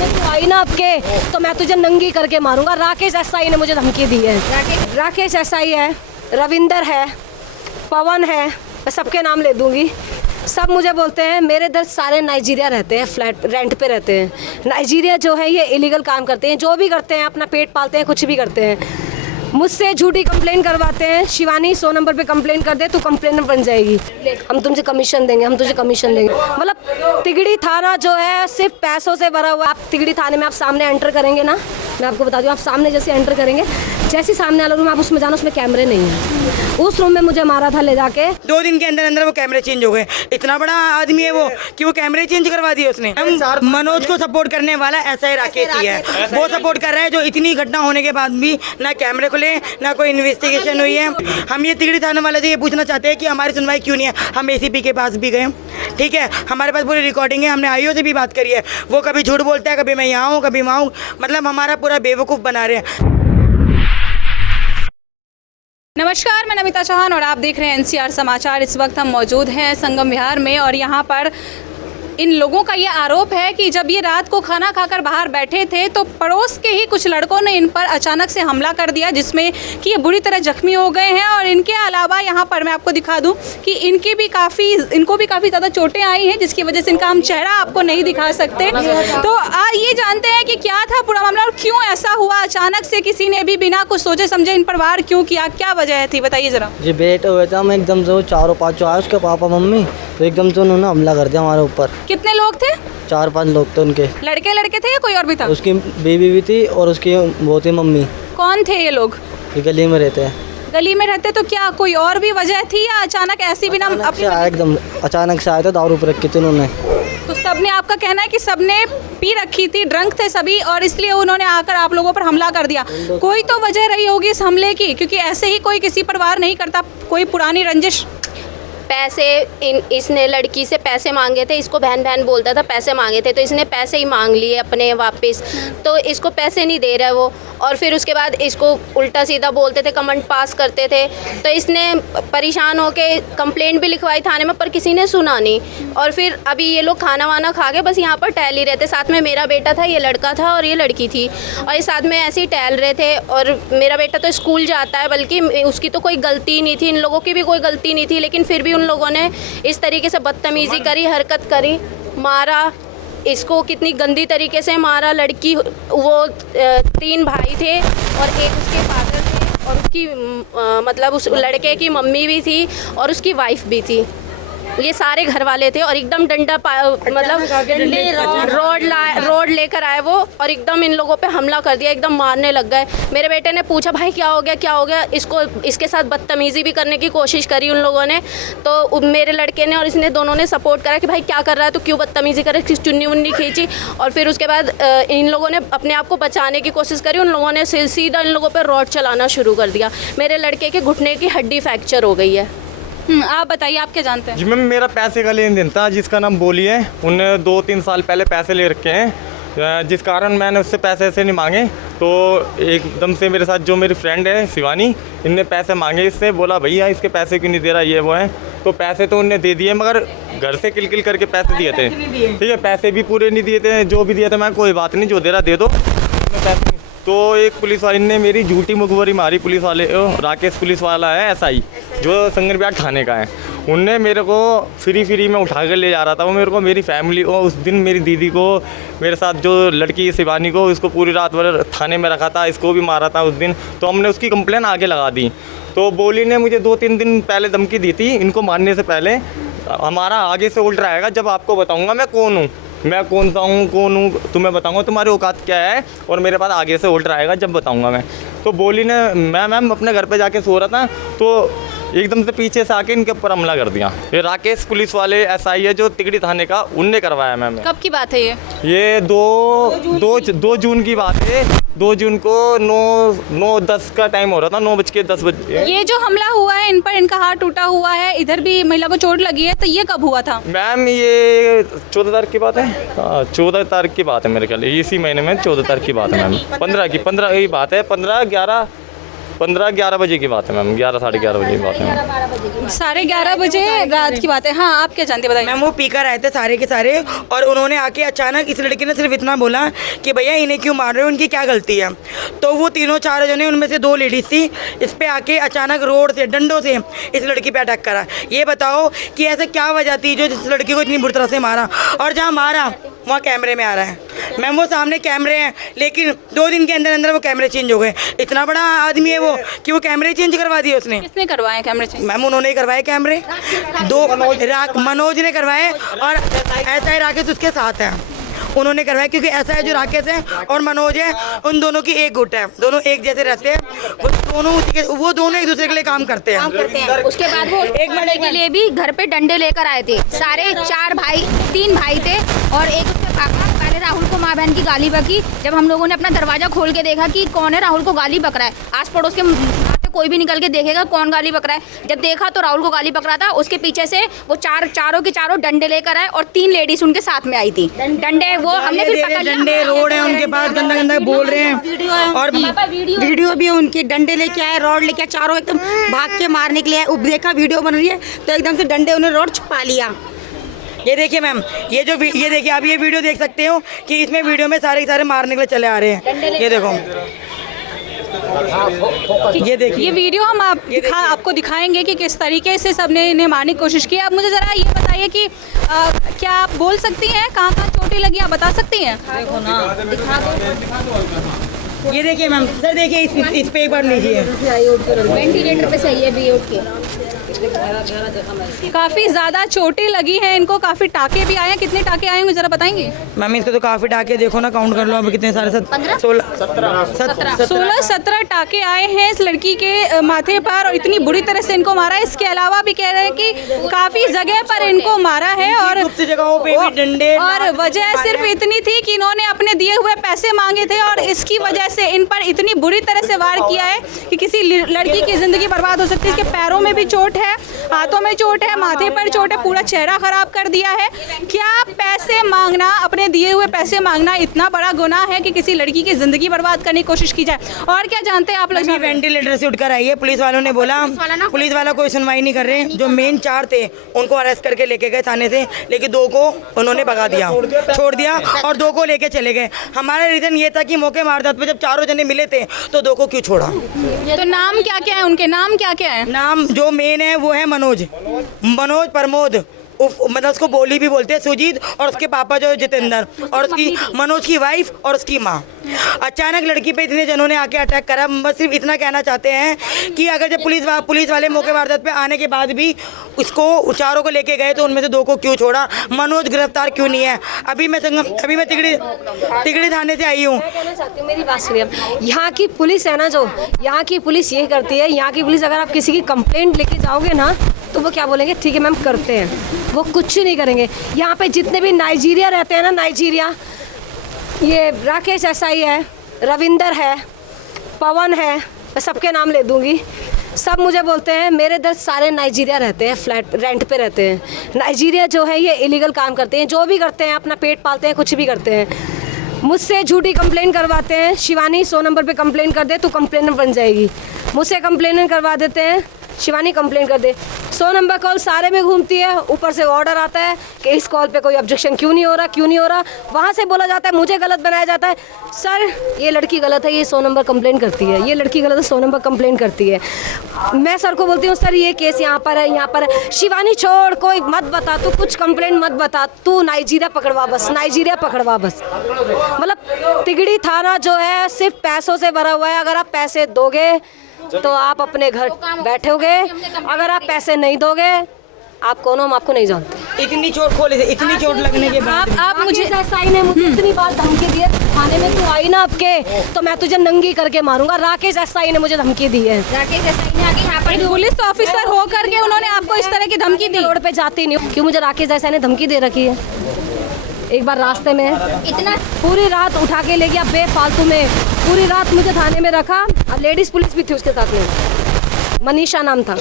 तू आई ना आपके तो मैं तुझे नंगी करके मारूंगा। राकेश एसआई ने मुझे धमकी दी है। राकेश एसआई है, रविंदर है, पवन है, मैं सबके नाम ले दूंगी। सब मुझे बोलते हैं, मेरे इधर सारे नाइजीरिया रहते हैं, फ्लैट रेंट पे रहते हैं। नाइजीरिया जो है ये इलीगल काम करते हैं, जो भी करते हैं अपना पेट पालते हैं, कुछ भी करते हैं। मुझसे झूठी कंप्लेन करवाते हैं। शिवानी 100 नंबर पे कंप्लेन कर दे, तू कंप्लेनर बन जाएगी, हम तुमसे कमीशन देंगे, हम तुझे कमीशन देंगे। मतलब तिगड़ी थाना जो है सिर्फ पैसों से भरा हुआ। आप तिगड़ी थाने में आप सामने एंटर करेंगे ना, मैं आपको बता दूँ, आप सामने जैसे एंटर करेंगे, जैसे सामने वाला रूम आप उसमें जाना, उसमें कैमरे नहीं है। उस रूम में मुझे मारा था ले जाके। 2 दिन के अंदर अंदर वो कैमरे चेंज हो गए। इतना बड़ा आदमी है वो कि वो कैमरे चेंज करवा दिए उसने। हम मनोज को सपोर्ट करने वाला ऐसा ही राकेश ही है, वो सपोर्ट कर रहा है। जो इतनी घटना होने के बाद भी ना कैमरे खुले, ना कोई इन्वेस्टिगेशन हुई है। हम ये तिगड़ी थाने वाले से ये पूछना चाहते हैं कि हमारी सुनवाई क्यों नहीं है। हम एसीपी के पास भी गए, ठीक है, हमारे पास पूरी रिकॉर्डिंग है, हमने आईओ से भी बात करी है। वो कभी झूठ बोलता है, कभी मैं यहाँ हूँ, कभी वहाँ हूँ, मतलब हमारा पूरा बेवकूफ़ बना रहे हैं। नमस्कार, मैं नमिता चौहान और आप देख रहे हैं एनसीआर समाचार। इस वक्त हम मौजूद हैं संगम विहार में और यहाँ पर इन लोगों का ये आरोप है कि जब ये रात को खाना खाकर बाहर बैठे थे तो पड़ोस के ही कुछ लड़कों ने इन पर अचानक से हमला कर दिया, जिसमें कि ये बुरी तरह जख्मी हो गए हैं। और इनके अलावा यहाँ पर मैं आपको दिखा दूँ कि इनको भी काफ़ी ज़्यादा चोटें आई हैं, जिसकी वजह से इनका हम चेहरा आपको नहीं दिखा सकते। तो ये जानते हैं कि क्या था पूरा मामला और क्यों ऐसा हुआ। अचानक से किसी ने भी बिना कुछ सोचे समझे इन पर वार क्यों किया, क्या वजह थी, बताइए ज़रा। जी बैठे हुए थे हम, एकदम से वो 4-5 आए उसके पापा मम्मी, तो एकदम से उन्होंने हमला कर दिया हमारे ऊपर। कितने लोग थे? 4-5 लोग थे उनके। लड़के थे या कोई और भी था? उसकी बेबी भी थी और उसकी वो थी मम्मी। कौन थे ये लोग? ये गली में रहते हैं। गली में रहते, तो क्या कोई और भी वजह थी या अचानक ऐसी बिना एकदम अचानक से आए थे, दारू पर रखी थी उन्होंने। तो सबने, आपका कहना है कि सबने पी रखी थी, ड्रंक थे सभी और इसलिए उन्होंने आकर आप लोगों पर हमला कर दिया। कोई तो वजह रही होगी इस हमले की, क्योंकि ऐसे ही कोई किसी पर वार नहीं करता। कोई पुरानी रंजिश? पैसे इसने लड़की से पैसे मांगे थे, इसको बहन बोलता था, पैसे मांगे थे तो इसने पैसे ही मांग लिए अपने वापस, तो इसको पैसे नहीं दे रहा वो। और फिर उसके बाद इसको उल्टा सीधा बोलते थे, कमेंट पास करते थे, तो इसने परेशान होके कंप्लेंट भी लिखवाई थाने में, पर किसी ने सुना नहीं। और फिर अभी ये लोग खाना वाना खा के बस यहाँ पर टहल ही रहते। साथ में मेरा बेटा था, ये लड़का था और ये लड़की थी, और ये साथ में ऐसे ही टहल रहे थे। और मेरा बेटा तो स्कूल जाता है, बल्कि उसकी तो कोई गलती नहीं थी, इन लोगों की भी कोई गलती नहीं थी, लेकिन फिर भी उन लोगों ने इस तरीके से बदतमीज़ी करी, हरकत करी, मारा इसको, कितनी गंदी तरीके से मारा। लड़की, वो 3 भाई थे और एक उसके फादर थे और उसकी मतलब उस लड़के की मम्मी भी थी और उसकी वाइफ भी थी। ये सारे घर वाले थे और एकदम डंडा मतलब रोड लेकर आए वो और एकदम इन लोगों पे हमला कर दिया, एकदम मारने लग गए। मेरे बेटे ने पूछा भाई क्या हो गया, इसके साथ बदतमीज़ी भी करने की कोशिश करी उन लोगों ने। तो मेरे लड़के ने और इसने दोनों ने सपोर्ट करा कि भाई क्या कर रहा है, तो क्यों बदतमीज़ी करे, किस चुन्नी उन्नी खींची। और फिर उसके बाद इन लोगों ने अपने आप को बचाने की कोशिश करी, उन लोगों ने सीधा इन लोगों पर रॉड चलाना शुरू कर दिया। मेरे लड़के के घुटने की हड्डी फ्रैक्चर हो गई है। आप बताइए, आप क्या जानते हैं? जी मैम, मेरा पैसे का लेन देन था, जिसका नाम बोली है। उनने 2-3 साल पहले पैसे ले रखे हैं, जिस कारण मैंने उससे पैसे ऐसे नहीं मांगे। तो एकदम से मेरे साथ जो मेरी फ्रेंड है शिवानी, इनने पैसे मांगे इससे, बोला भैया इसके पैसे क्यों नहीं दे रहा, ये वो है। तो पैसे तो उनने दे दिए, मगर घर से किल करके पैसे दिए थे, ठीक है, पैसे भी पूरे नहीं दिए थे। जो भी दिया था मैं, कोई बात नहीं, जो दे रहा दे दो, पैसे। तो एक पुलिस वाले ने मेरी झूठी मुखबरी मारी, पुलिस वाले, राकेश पुलिस वाला है एसआई, जो संगरबिहार थाने का है। उनने मेरे को फ्री में उठा कर ले जा रहा था। वो मेरे को, मेरी फैमिली को, उस दिन मेरी दीदी को, मेरे साथ जो लड़की शिवानी को, इसको पूरी रात भर थाने में रखा था, इसको भी मारा था उस दिन। तो हमने उसकी कंप्लेन आगे लगा दी। तो बोली ने मुझे 2-3 दिन पहले धमकी दी थी, इनको मारने से पहले हमारा आगे से उल्टा आएगा जब आपको बताऊँगा मैं कौन हूँ, मैं कौन हूँ तुम्हें बताऊंगा, तुम्हारी औकात क्या है, और मेरे पास आगे से उल्टा आएगा जब बताऊंगा मैं। तो बोली ने, मैं मैम अपने घर पे जाके सो रहा था, तो एकदम से पीछे से आके इनके ऊपर हमला कर दिया। ये राकेश पुलिस वाले एसआई है जो तिगड़ी थाने का, उनने करवाया मैम। कब की बात है ये? ये 2 जून की बात है। 2 जून को 9:10 का टाइम हो रहा था, 9:10 ये जो हमला हुआ है इन पर, इनका हाथ टूटा हुआ है, इधर भी महिला को चोट लगी है, तो ये कब हुआ था मैम? ये 14 तारीख की बात है। 14 तारीख की बात है मेरे ख्याल, इसी महीने में 14 तारीख की बात है मैम। 15 की बात है, 15, 11, 15-11 बजे की बात है मैम, 11 साढ़े 11 बजे की बात है। 11:30 बजे रात की बात है। हाँ, आप क्या जानते हैं, बताइए। मैम वो पीकर आए थे सारे के सारे, और उन्होंने आके अचानक इस लड़के ने सिर्फ इतना बोला कि भैया इन्हें क्यों मार रहे हो, उनकी क्या गलती है। तो वो तीनों चार जने, उनमें से 2 लेडीज थी, इस पे आके अचानक रोड से डंडों से इस लड़की पे अटैक करा। ये बताओ कि ऐसे क्या वजह थी जो इस लड़की को इतनी बुरी तरह से मारा, और जहाँ मारा वहाँ कैमरे में आ रहा है। मैम वो सामने कैमरे हैं, लेकिन 2 दिन के अंदर अंदर वो कैमरे चेंज हो गए। इतना बड़ा आदमी है वो कि वो कैमरे चेंज करवा दिए उसने। किसने करवाए कैमरे चेंज? मैम उन्होंने ही करवाए कैमरे, 2 मनोज ने करवाए, और ऐसा ही राकेश उसके साथ है, उन्होंने करवाया। क्योंकि ऐसा है जो राकेश है और मनोज है, उन दोनों की एक गुट है, दोनों एक जैसे रहते हैं, वो दोनों एक दूसरे के लिए काम करते हैं। उसके बाद वो एक महीने के लिए भी घर पे डंडे लेकर आए थे। सारे 3 भाई थे, और एक उसके पापा। पहले राहुल को माँ बहन की गाली बकी। जब हम लोगों ने अपना दरवाजा खोल के देखा कि कौन है राहुल को गाली बक रहा है, आस पड़ोस के कोई भी निकल के देखेगा कौन गाली बक रहा है। जब देखा तो राहुल को गाली बक रहा था। उसके पीछे से वो चारों के चारों डंडे लेकर आए, और 3 लेडीज उनके साथ में आई थी। डंडे वो हमने फिर पकड़ लिया। डंडे रोड है उनके पास, गंदा गंदा बोल रहे हैं, और वीडियो भी उनके डंडे लेके आए, रॉड लेके आए, चारों एकदम भाग के मारने के लिए आए। देखा वीडियो बन रही है तो एकदम से डंडे उन्हें रॉड छुपा लिया। ये देखिए मैम, ये देखिए आप ये वीडियो देख सकते हो कि इसमें वीडियो में सारे के सारे मारने के लिए चले आ रहे हैं। ये देखो, ये देखिए, ये वीडियो हम आपको दिखाएंगे कि किस तरीके से सबने इन्हें मारने की कोशिश की। अब मुझे ज़रा ये बताइए कि क्या आप बोल सकती हैं कहाँ कहाँ चोटें लगी, आप बता सकती हैं? देखो ना, दिखा दो। ये देखिए मैम, सर देखिए इस पे एक बार लीजिए। वेंटिलेटर पे सही है भी उठ के। काफ़ी ज़्यादा चोटें लगी हैं इनको, काफ़ी टाके भी आए हैं। कितने टाके आए होंगे ज़रा बताएंगे? मैम इसको तो काफ़ी टाके, देखो ना, काउंट कर लो अभी कितने सारे, 16-17 टाके आए हैं इस लड़की के माथे पर, और इतनी बुरी तरह से इनको मारा है। इसके अलावा भी कह रहे हैं कि काफ़ी जगह पर इनको मारा है, और जगहों पे भी डंडे, और वजह सिर्फ इतनी थी कि इन्होंने अपने दिए हुए पैसे मांगे थे, और इसकी वजह से इन पर इतनी बुरी तरह से वार किया है कि किसी लड़की की ज़िंदगी बर्बाद हो सकती है। इसके पैरों में भी चोट है, हाथों में चोट है, माथे पर चोट है, पूरा चेहरा खराब कर दिया है। क्या पैसे मांगना, अपने दिए हुए पैसे मांगना इतना बड़ा गुनाह है कि किसी लड़की की ज़िंदगी बर्बाद करने की कोशिश की जाए? और क्या जानते हैं आप लोग? वेंटिलेटर से उठकर आई है, पुलिस वालों ने बोला, पुलिस वाला कोई सुनवाई नहीं कर रहे। जो मेन 4 थे उनको अरेस्ट करके लेके गए थाने से, लेकिन 2 को उन्होंने भगा दिया, छोड़ दिया, और 2 को लेके चले गए। हमारा रीजन ये था कि मौके वारदात पे जब चारों जने मिले थे तो 2 को क्यों छोड़ा। तो नाम क्या क्या है उनके, नाम क्या क्या है? नाम जो मेन है वो है मनोज प्रमोद, मतलब उसको बोली भी बोलते हैं, सुजीत, और उसके पापा जो जितेंद्र, और उसकी मनोज की वाइफ और उसकी माँ। अचानक लड़की पे इतने जनों ने आके अटैक करा। बस सिर्फ इतना कहना चाहते हैं कि अगर जब पुलिस वाले मौके वारदात पे आने के बाद भी उसको चारों को लेके गए तो उनमें से 2 को क्यों छोड़ा, मनोज गिरफ्तार क्यों नहीं है? अभी मैं तिगड़ी थाने से आई हूँ। मेरी बात सुनिए, यहाँ की पुलिस है ना, जो यहाँ की पुलिस ये करती है, यहाँ की पुलिस अगर आप किसी की कंप्लेंट लेके जाओगे ना तो वो क्या बोलेंगे, ठीक है मैम करते हैं, वो कुछ नहीं करेंगे। यहाँ पे जितने भी नाइजीरिया रहते हैं ना, नाइजीरिया, ये राकेश एसआई है, रविंदर है, पवन है, मैं सबके नाम ले दूँगी। सब मुझे बोलते हैं, मेरे इधर सारे नाइजीरिया रहते हैं, फ्लैट रेंट पे रहते हैं। नाइजीरिया जो है ये इलीगल काम करते हैं, जो भी करते हैं, अपना पेट पालते हैं, कुछ भी करते हैं। मुझसे झूठी कंप्लेन करवाते हैं, शिवानी 100 नंबर पे कंप्लेन कर दे तो कंप्लेनर बन जाएगी। मुझसे कंप्लेन करवा देते हैं, शिवानी कंप्लेन कर दे, 100 नंबर कॉल सारे में घूमती है। ऊपर से ऑर्डर आता है कि इस कॉल पे कोई ऑब्जेक्शन क्यों नहीं हो रहा। वहाँ से बोला जाता है, मुझे गलत बनाया जाता है, सर ये लड़की गलत है, ये 100 नंबर कंप्लेन करती है, ये लड़की गलत है, 100 नंबर कंप्लेन करती है। मैं सर को बोलती हूँ, सर ये केस यहाँ पर है। शिवानी छोड़, कोई मत बता, तू कुछ कंप्लेन मत बता, तू नाइजीरिया पकड़वा बस। मतलब तिगड़ी थाना जो है सिर्फ पैसों से भरा हुआ है। अगर आप पैसे दोगे तो आप अपने घर बैठोगे, अगर आप पैसे नहीं दोगे आप कौन हो, हम आपको नहीं जानते। इतनी चोट लगने के बाद आप मुझे एसआई ने मुझे इतनी बार धमकी दी है, थाने में तू आई ना आपके तो मैं तुझे नंगी करके मारूंगा। राकेश एसआई ने मुझे धमकी दी है। राकेश एसआई ने आगे यहाँ पर पुलिस ऑफिसर होकर के उन्होंने आपको इस तरह की धमकी दी? रोड पे जाती नहीं हूँ, क्यों मुझे राकेश एसआई ने धमकी दे रखी है। एक बार रास्ते में इतना पूरी रात उठा के ले गया बेफालतू में, पूरी रात मुझे थाने में रखा, और लेडीज पुलिस भी थी उसके साथ में, मनीषा नाम था।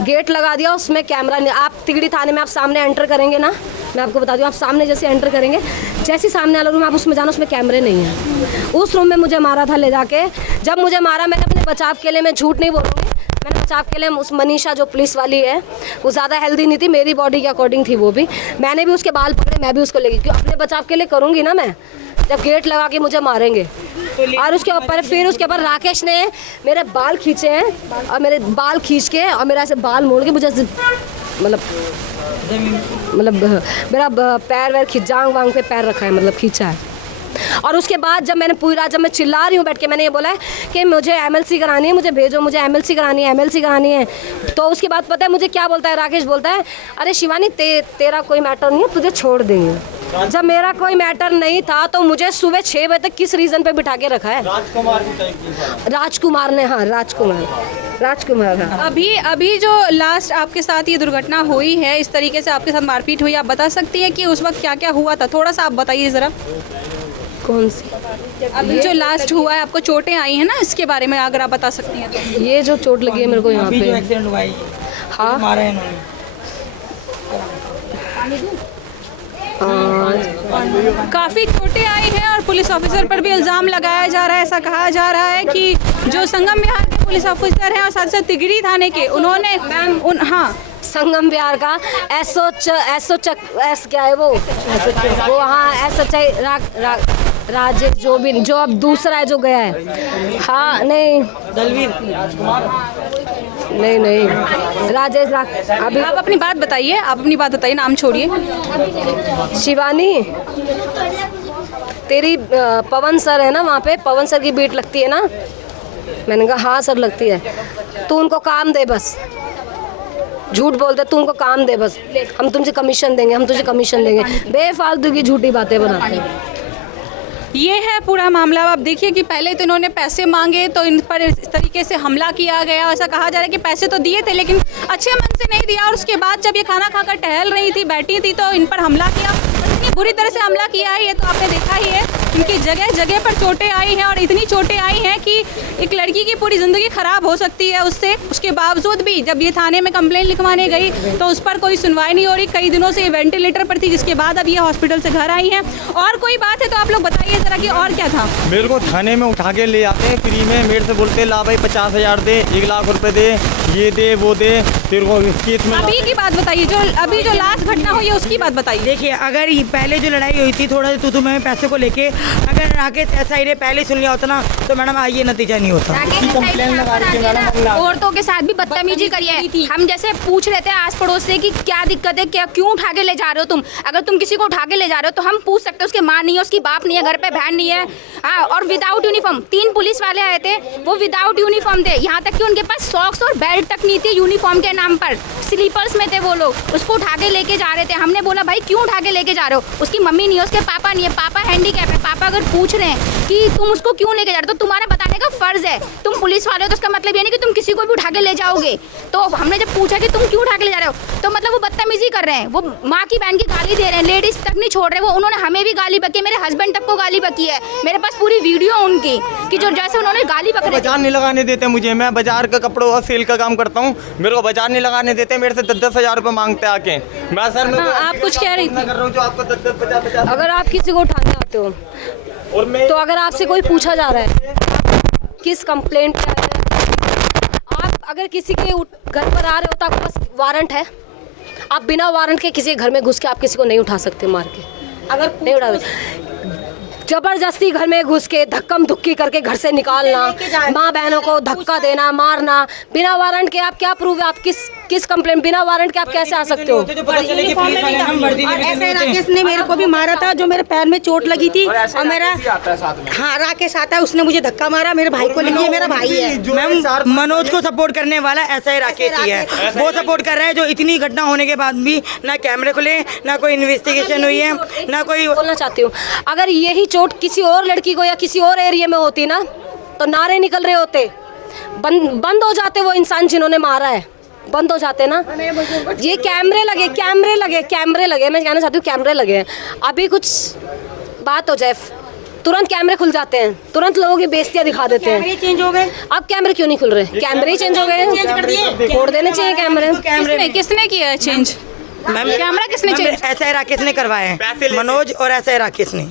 गेट लगा दिया, उसमें कैमरा नहीं। आप तिगड़ी थाने में आप सामने एंटर करेंगे ना, मैं आपको बता दूं, आप सामने जैसे एंटर करेंगे जैसे सामने वाला रूम आप उसमें जाना, उसमें कैमरे नहीं है। उस रूम में मुझे मारा था ले जाके। जब मुझे मारा, मैंने अपने बचाव के लिए, मैं झूठ नहीं बोलूँगी, मैंने बचाव के लिए उस मनीषा जो पुलिस वाली है, वो ज़्यादा हेल्दी नहीं थी, मेरी बॉडी के अकॉर्डिंग थी वो भी, मैंने भी उसके बाल पकड़े, मैं भी उसको लेगी, क्यों अपने बचाव के लिए करूँगी ना मैं। जब गेट लगा के मुझे मारेंगे, और उसके ऊपर फिर उसके ऊपर राकेश ने मेरे बाल खींचे हैं, और मेरे बाल खींच के और मेरा ऐसे बाल मोड़ के मुझे मतलब मेरा पैर वैर जांग वांग पे पैर रखा है, मतलब खींचा है। और उसके बाद जब मैंने पूरी रात, जब मैं चिल्ला रही हूँ बैठ के, मैंने ये बोला है कि मुझे एमएलसी करानी है, मुझे भेजो, मुझे एमएलसी करानी है, एमएलसी करानी है। तो उसके बाद पता है मुझे क्या बोलता है राकेश, बोलता है अरे शिवानी तेरा कोई मैटर नहीं है, तुझे छोड़ देंगे। जब मेरा कोई मैटर नहीं था तो मुझे सुबह 6 बजे तक किस रीज़न पे बिठा के रखा है? राजकुमार ने, हाँ राजकुमार हाँ। अभी जो लास्ट आपके साथ ये दुर्घटना हुई है, इस तरीके से आपके साथ मारपीट हुई, आप बता सकती हैं कि उस वक्त क्या क्या हुआ था? थोड़ा सा आप बताइए ज़रा। कौन सी? अभी जो लास्ट हुआ है, आपको चोटें आई हैं ना, इसके बारे में अगर आप बता सकती हैं तो। ये जो चोट लगी है मेरे को यहाँ अभी जो पे, एक्सीडेंट हुआ है, हाँ मारा है इन्होंने। काफ़ी चोटें आई हैं और पुलिस ऑफिसर पर भी इल्ज़ाम लगाया जा रहा है। ऐसा कहा जा रहा है कि जो संगम विहार के पुलिस ऑफिसर हैं और साथ साथ तिगरी थाने के, उन्होंने हाँ संगम बिहार का एस क्या है वो हाँ राजेश जो अब दूसरा है जो गया है, हाँ नहीं दलवीर नहीं राजेश अभी आप अपनी बात बताइए, नाम छोड़िए। शिवानी तेरी पवन सर है ना वहाँ पे, पवन सर की बीट लगती है ना? मैंने कहा हाँ सर लगती है। तू उनको काम दे बस, झूठ बोलते तू उनको काम दे बस, हम तुझे कमीशन देंगे, बेफालतू की झूठी बातें बनाते हैं। ये है पूरा मामला। आप देखिए कि पहले तो इन्होंने पैसे मांगे तो इन पर इस तरीके से हमला किया गया। ऐसा कहा जा रहा है कि पैसे तो दिए थे लेकिन अच्छे मन से नहीं दिया, और उसके बाद जब ये खाना खाकर टहल रही थी, बैठी थी, तो इन पर हमला किया। इतनी बुरी तरह से हमला किया है, ये तो आपने देखा ही है। इनकी जगह जगह पर चोटें आई हैं, और इतनी चोटें आई हैं कि एक लड़की की पूरी ज़िंदगी ख़राब हो सकती है उससे। उसके बावजूद भी जब ये थाने में कंप्लेंट लिखवाने गई तो उस पर कोई सुनवाई नहीं हो रही। कई दिनों से ये वेंटिलेटर पर थी, जिसके बाद अब ये हॉस्पिटल से घर आई हैं। और कोई बात है तो आप लोग बताइए ज़रा कि और क्या था? मेरे को थाने में उठा के ले आते हैं फ्री में, मेरे से बोलते ला भाई 50,000 दे, 1 लाख रुपए दे, ये दे वो दे, फिर वो केस में। अभी की बात बताइए, जो अभी जो लास्ट घटना हुई है उसकी बात बताइए। देखिए, अगर पहले जो लड़ाई हुई थी थोड़ा सा तू मैं पैसे को लेके, अगर राकेश एसआई ने पहले सुन लिया होता ना तो मैडम ये नतीजा नहीं होता। औरतों के साथ भी बदतमीजी करी है। हम जैसे पूछ रहे थे आस पड़ोस से कि क्या दिक्कत है, क्या क्यों उठा के ले जा रहे हो तुम? अगर तुम किसी को उठा के ले जा रहे हो तो हम पूछ सकते हैं। उसकी माँ नहीं है, उसकी बाप नहीं है, घर पे बहन नहीं है, हाँ, और विदाउट यूनिफॉर्म 3 पुलिस वाले आए थे, वो विदाउट यूनिफॉर्म थे। यहाँ तक कि उनके पास सॉक्स और बेल्ट तक नहीं थी यूनिफॉर्म के नाम पर, स्लीपर्स में थे वो लोग। उसको उठा के लेके जा रहे थे। हमने बोला भाई क्यों उठा के लेके जा रहे हो? उसकी मम्मी नहीं है, उसके पापा नहीं है, पापा हैंडीकैप है। पापा अगर पूछ रहे हैं कि तुम उसको क्यों लेके जा रहे हो तो तुम्हारा बताने का फर्ज है। तुम पुलिस वाले हो तो उसका मतलब ये नहीं कि तुम किसी को भी उठा के ले जाओगे। तो हमने जब पूछा कि तुम क्यों उठा के ले जा रहे हो तो मतलब वो बदतमीजी कर रहे हैं, वो माँ की बहन की गाली दे रहे हैं, लेडीज तक नहीं छोड़ रहे। वो उन्होंने हमें भी गाली बकी, मेरे हस्बैंड तक को गाली बकी है। मेरे पास पूरी वीडियो उनकी कि जो जैसे उन्होंने गाली बक रहे। बाजार नहीं लगाने देते मुझे, मैं बाजार का कपड़ों और सेल का काम करता हूँ, मेरे को बाजार नहीं लगाने देते, मेरे से 10-10 हज़ार रुपये मांगते आके। मैं सर मैं आप कुछ कह रही थी? कर रहा हूँ जो आपको 10-10-50-50। अगर आप किसी को उठाने आते हो और मैं तो अगर आपसे कोई पूछा जा रहा है किस कंप्लेंट पे आए हैं, आप अगर किसी के घर पर आ रहे हो तो आपके पास वारंट है। आप बिना वारंट के किसी के घर में घुस के आप किसी को नहीं उठा सकते मार के, अगर नहीं उठा जबरदस्ती घर में घुस के धक्कम धुक्की करके घर से निकालना, माँ बहनों को धक्का देना, मारना, बिना वारंट के आप क्या प्रूफ है? आप किस कंप्लेंट बिना वारंट के आप कैसे आ सकते हो? और ऐसे राकेश ने मेरे को भी मारा था, जो मेरे पैर में चोट लगी थी, और मेरा हाँ राकेश आता है, उसने मुझे धक्का मारा, मेरे भाई को लेके, मेरा भाई है। मैम मनोज को सपोर्ट करने वाला ऐसा ही राकेश ही है, वो सपोर्ट कर रहा है। जो इतनी घटना होने के बाद भी ना कैमरे खुले, ना कोई इन्वेस्टिगेशन हुई है, ना कोई। बोलना चाहती हूँ, अगर यही चोट किसी और लड़की को या किसी और एरिया में होती ना तो नारे निकल रहे होते, बंद हो जाते वो इंसान जिन्होंने मारा है, बंद हो जाते ना। ये कैमरे लगे, मैं कहना चाहती हूँ कैमरे लगे। अभी कुछ बात हो जाए तुरंत कैमरे खुल जाते हैं, तुरंत लोगों की बेइज्जतियां दिखा देते हैं। कैमरे चेंज हो गए, अब कैमरे क्यों नहीं खुल रहे? कैमरे ही चेंज हो गए, चेंज कर दिए, फोड़ देने चाहिए कैमरे। किसने किया है चेंज? मैम कैमरा किसने चेंज? SI राकेश ने करवाया पैसे है, लेके। मनोज और SI राकेश ने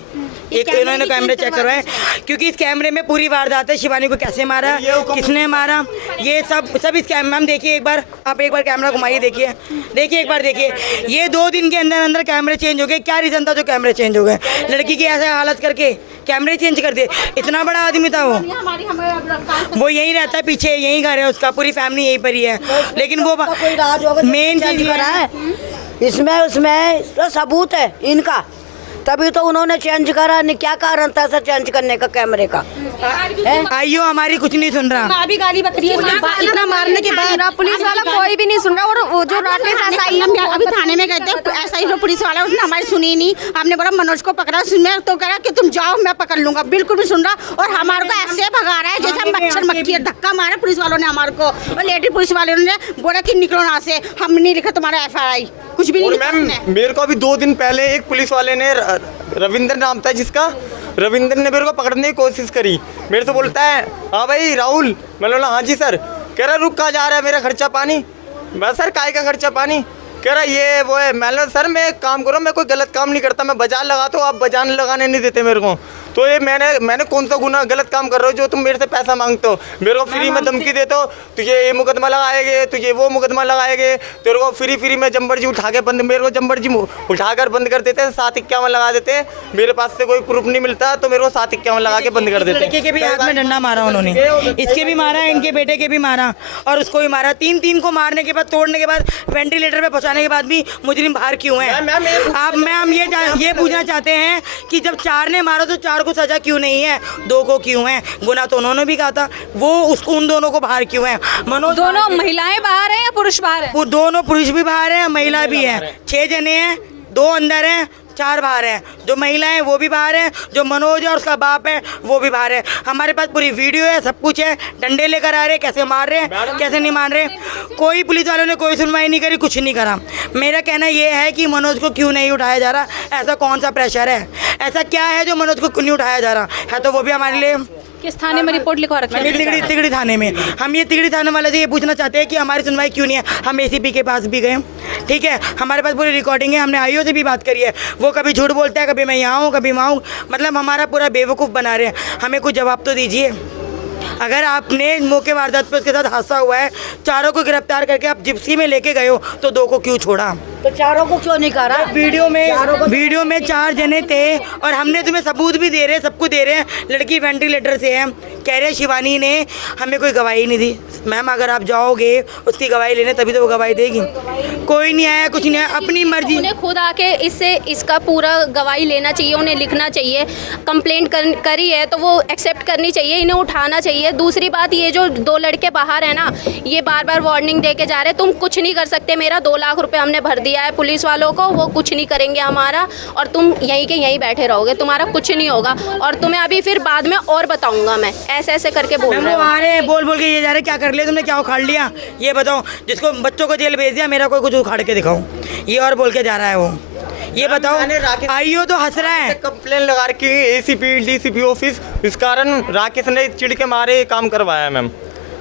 एक इन्होंने कैमरे चेक करवाए, क्योंकि इस कैमरे में पूरी वारदात है, शिवानी को कैसे मारा, किसने मारा, ये सब इस कैमरे। मैम देखिए एक बार, आप एक बार कैमरा घुमाइए, देखिए एक बार देखिए, ये 2 दिन के अंदर अंदर कैमरे चेंज हो गए। क्या रीज़न था जो कैमरे चेंज हो गए? लड़की की ऐसे हालत करके कैमरे चेंज कर दिए। इतना बड़ा आदमी था वो यहीं रहता है, पीछे यहीं घर है उसका, पूरी फैमिली यहीं पर ही है, लेकिन वो मेन चीज है इसमें, उसमें तो सबूत है इनका, तभी तो उन्होंने चेंज करा। नहीं क्या कारण था सर चेंज करने का कैमरे का? आइयो हमारी कुछ नहीं सुन रहा, अभी गाली बकरी है इतना मारने के बाद पुलिस वाला कोई भी नहीं सुन रहा। और वो जो राकेश SI हम अभी थाने में गए थे, ऐसा ही जो पुलिस वाला उसने हमारी सुनी नहीं। हमने बोला मनोज को पकड़ा, मैं तो कह रहा कि तुम जाओ मैं पकड़ लूंगा, बिल्कुल भी सुन रहा। और हमारे को ऐसे भगा रहा है जैसे हम मच्छर मक्खी, धक्का मारा पुलिस वालों ने हमारे को। और लेडी पुलिस वालों ने बोला कि निकलो ना से, हम नहीं लिखा तुम्हारा FIR, कुछ भी नहीं और लिखा मैम उसने। मेरे को अभी 2 दिन पहले एक पुलिस वाले ने, रविंद्र नाम था जिसका, रविंद्र ने मेरे को पकड़ने की कोशिश करी। मेरे से बोलता है हाँ भाई राहुल, मैंने बोला हाँ जी सर। कह रहा रुक कहाँ जा रहा है, मेरा खर्चा पानी। मैं सर काय का खर्चा पानी? कह रहा ये वो है। मैंने बोला सर मैं एक काम करो, मैं कोई गलत काम नहीं करता, मैं बाजार लगाता हूँ, आप बाजार लगाने नहीं देते मेरे को। तो ये मैंने कौन सा गुना गलत काम कर रहे हो जो तुम मेरे से पैसा मांगते हो? मेरे को फ्री में धमकी देते हो, तुझे ये मुकदमा लगाएंगे, तुझे वो मुकदमा लगाएंगे, तेरे को फ्री में जम्बर उठा के बंद, मेरे को जम्बर उठाकर बंद कर देते हैं, 751 लगा देते हैं। मेरे पास से कोई प्रूफ नहीं मिलता तो मेरे को 751 लगा के बंद कर देते हैं। लड़के के भी हाथ में डंडा मारा उन्होंने, इसके भी मारा, इनके बेटे के भी मारा और उसको भी मारा। 3 को मारने के बाद, तोड़ने के बाद, वेंटिलेटर पे पहुंचाने के बाद भी मुजरिम बाहर क्यों है? आप मैम ये पूछना चाहते हैं कि जब 4 ने मारा तो 4 को सजा क्यों नहीं है, 2 को क्यों है? गुना तो उन्होंने भी कहा था, वो उसको उन दोनों को बाहर क्यों है? मनोज दोनों महिलाएं बाहर हैं या पुरुष बाहर हैं? वो दोनों पुरुष भी बाहर है, महिला भी है। 6 जने हैं, 2 अंदर हैं, 4 बाहर हैं। जो महिला है वो भी बाहर है, जो मनोज है और उसका बाप है वो भी बाहर है। हमारे पास पूरी वीडियो है, सब कुछ है। डंडे लेकर आ रहे, कैसे मार रहे हैं, कैसे नहीं मार रहे। कोई पुलिस वालों ने कोई सुनवाई नहीं करी, कुछ नहीं करा। मेरा कहना ये है कि मनोज को क्यों नहीं उठाया जा रहा? ऐसा कौन सा प्रेशर है, ऐसा क्या है जो मनोज को क्यों नहीं उठाया जा रहा है? तो वो भी हमारे लिए किस थाने में रिपोर्ट लिखवा रखी है? तिगड़ी थाने में। हम ये तिगड़ी थाने वाले से ये पूछना चाहते हैं कि हमारी सुनवाई क्यों नहीं है। हम ACP के पास भी गए, ठीक है, हमारे पास पूरी रिकॉर्डिंग है, हमने IO से भी बात करी है। वो कभी झूठ बोलता है, कभी मैं यहाँ हूँ, कभी वहाँ हूँ, मतलब हमारा पूरा बेवकूफ़ बना रहे हैं। हमें कुछ जवाब तो दीजिए। अगर आपने मौके वारदात पे उसके साथ हादसा हुआ है, 4 को गिरफ्तार करके आप जिप्सी में लेके गए हो, तो 2 को क्यों छोड़ा? तो 4 को क्यों नहीं करा? वीडियो में 4 जने थे और हमने तुम्हें सबूत भी दे रहे हैं, सबको दे रहे हैं। लड़की वेंटिलेटर से है, कह रहे शिवानी ने हमें कोई गवाही नहीं दी। मैम अगर आप जाओगे उसकी गवाही लेने तभी तो वो गवाही देगी। कोई नहीं आया, कुछ नहीं आया, अपनी मर्जी। उन्हें खुद आके इसका पूरा गवाही लेना चाहिए, उन्हें लिखना चाहिए। कंप्लेंट करी है तो वो एक्सेप्ट करनी चाहिए, इन्हें उठाना चाहिए। दूसरी बात, ये जो 2 लड़के बाहर हैं ना, ये बार वार्निंग दे के जा रहे हैं, तुम कुछ नहीं कर सकते। मेरा 2 लाख रुपए हमने भर दिया है पुलिस वालों को, वो कुछ नहीं करेंगे हमारा, और तुम यहीं के यहीं बैठे रहोगे, तुम्हारा कुछ नहीं होगा। और तुम्हें अभी फिर बाद में और बताऊंगा मैं, ऐसे करके बोल रहे वो आ रहे हैं, बोल के ये जा रहे, क्या कर लिया तुमने, क्या उखाड़ लिया ये बताओ। जिसको बच्चों को जेल भेज दिया, मेरा कोई कुछ उखाड़ के दिखाओ, ये और बोल के जा रहा है वो। ये बताओ, IO तो हंस रहा है। कंप्लेन लगा रखी ACP DCP ऑफिस, इस कारण राकेश ने चिढ़ के मारे काम करवाया मैम।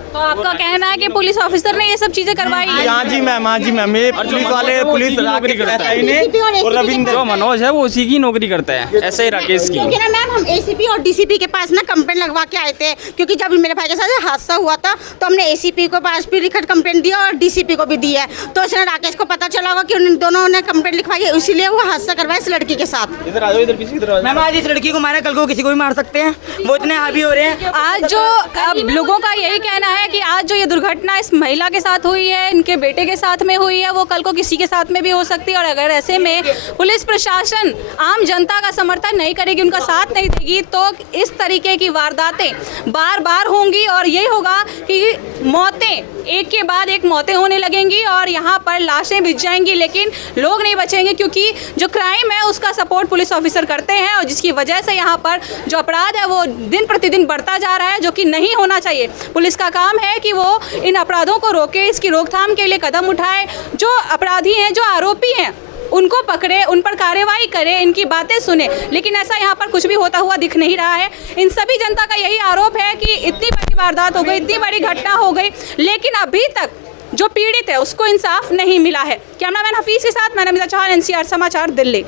तो आपका कहना है कि पुलिस ऑफिसर ने ये सब चीजें करवाई? हाँ जी मैम, ये पुलिस वाले पुलिस नौकरी करता है और रविंद्र जो मनोज है वो उसी की नौकरी करता है, ऐसे ही राकेश की। क्योंकि ना मैम हम ACP और DCP के पास ना कंप्लेंट लगवा के आए थे, क्योंकि जब मेरे भाई के साथ हादसा हुआ था तो हमने ACP को पास भी लिखित कंप्लेंट दिया और DCP को भी दी है। तो इसने राकेश को पता चला होगा कि उन दोनों ने कंप्लेंट लिखवाई है, इसीलिए वो हादसा करवाया इस लड़की के साथ। मैम आज इस लड़की को मारा, कल को किसी को भी मार सकते हैं, वो इतने हावी हो रहे हैं। आज जो अब लोगों का यही कहना है कि आज जो ये घटना इस महिला के साथ हुई है, इनके बेटे के साथ में हुई है, वो कल को किसी के साथ में भी हो सकती है। और अगर ऐसे में पुलिस प्रशासन आम जनता का समर्थन नहीं करेगी, उनका साथ नहीं देगी, तो इस तरीके की वारदातें बार होंगी और यही होगा कि मौतें एक के बाद एक मौतें होने लगेंगी और यहाँ पर लाशें बिछ जाएंगी, लेकिन लोग नहीं बचेंगे, क्योंकि जो क्राइम है उसका सपोर्ट पुलिस ऑफिसर करते हैं और जिसकी वजह से यहाँ पर जो अपराध है वो दिन प्रतिदिन बढ़ता जा रहा है, जो कि नहीं होना चाहिए। पुलिस का काम है कि वो इन अपराधों को रोके, इसकी रोकथाम के लिए कदम उठाए, जो अपराधी हैं, जो आरोपी हैं, उनको पकड़े, उन पर कार्रवाई करे, इनकी बातें सुने। लेकिन ऐसा यहाँ पर कुछ भी होता हुआ दिख नहीं रहा है। इन सभी जनता का यही आरोप है कि इतनी बड़ी वारदात हो गई, इतनी बड़ी घटना हो गई, लेकिन अभी तक जो पीड़ित है उसको इंसाफ नहीं मिला है। कैमरामैन हफीज के साथ मैं नमिता चौहान, NCR समाचार, दिल्ली।